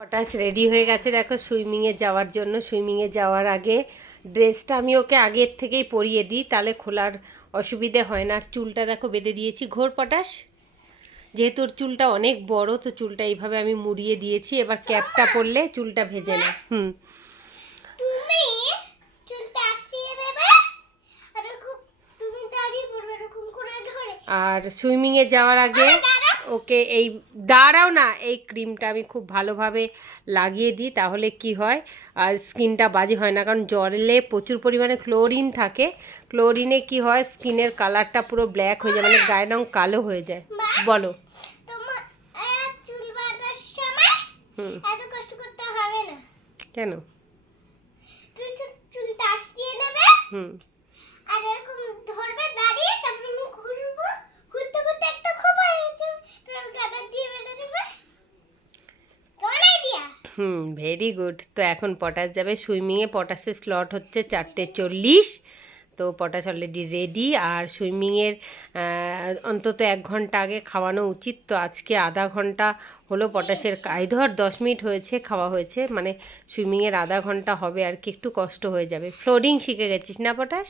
Potash ready হয়ে গেছে দেখো সুইমিংয়ে যাওয়ার জন্য। সুইমিংয়ে যাওয়ার আগে ড্রেসটা আমি ওকে আগের থেকেই পরিয়ে দিই, তাহলে খোলার অসুবিধে হয় না। আর চুলটা দেখো বেঁধে দিয়েছি। ঘোর পটাশ, যেহেতু ওর চুলটা অনেক বড়, তো চুলটা এইভাবে আমি মুড়িয়ে দিয়েছি। এবার ক্যাপটা পরলে চুলটা ভেজে না। তুমি চুলটা আসিয়ে দেবে আর তুমি দাঁড়িয়ে পড়বে এরকম করে ধরে। আর সুইমিংয়ে যাওয়ার আগে ওকে এই দাঁড়াও না, এই ক্রিমটা আমি খুব ভালোভাবে লাগিয়ে দিই, তাহলে কি হয় আর স্কিনটা বাজে হয় না। কারণ জলে প্রচুর পরিমাণে ক্লোরিন থাকে। ক্লোরিনে কি হয়, স্কিনের কালারটা পুরো ব্ল্যাক হয়ে যায়, মানে গায়ের রং কালো হয়ে যায়। বলো। তোমার চুল বাঁধার সময় এত কষ্ট করতে হবে না। কেন? তুই চুলটা আসিয়ে নেবে আর এরকম ধরবে দাঁড়িয়ে, তারপর আমি ঘুরবো, ঘুরতে ঘুরতে একটা খোপা হয়েছে, তারপর গাদা দিয়ে বেঁধে দেবে। কেমন আইডিয়া? Very good. তো এখন পটাশ যাবে সুইমিংয়ে। পটাশের স্লট হচ্ছে 4:40। তো পটাশ অলরেডি রেডি। আর সুইমিংয়ের অন্তত 1 ঘন্টা আগে খাওয়ানো উচিত। তো আজকে আধা ঘন্টা হলো পটাশের, এই ধর 10 মিনিট হয়েছে খাওয়া হয়েছে, মানে সুইমিংয়ের আধা ঘন্টা হবে আর কি। একটু কষ্ট হয়ে যাবে। ফ্লোরিং শিখে গেছিস না পটাশ?